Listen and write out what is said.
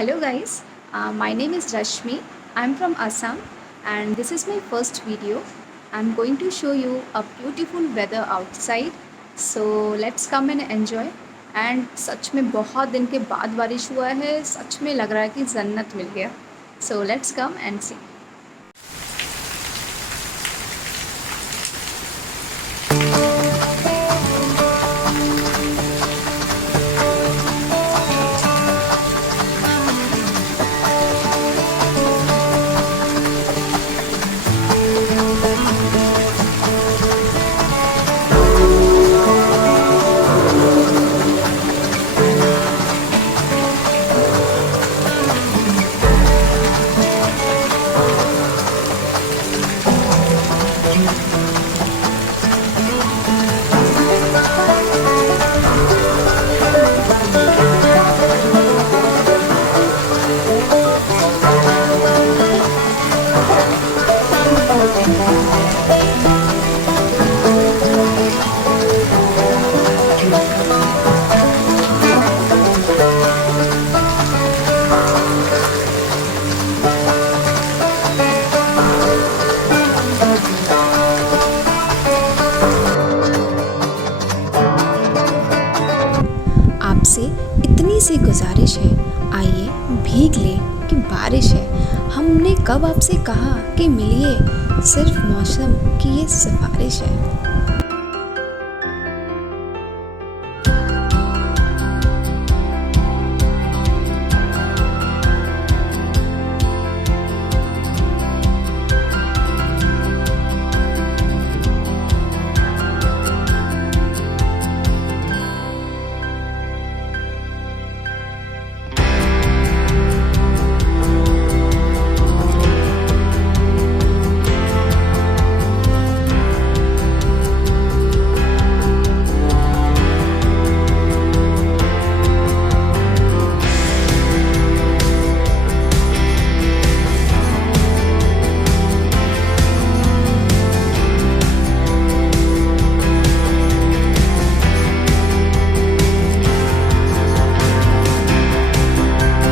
Hello guys, my name is Rashmi. I'm from Assam and this is my first video. I'm going to show you a beautiful weather outside. So let's come and enjoy. And सच में बहुत दिन के बाद बारिश हुआ है, सच में लग रहा है कि जन्नत मिल गया. So let's come and see. आपसे इतनी सी गुजारिश है, आइए भीग ले कि बारिश है। हमने कब आपसे कहा कि मिलिए, सिर्फ मौसम की ये सिफारिश है।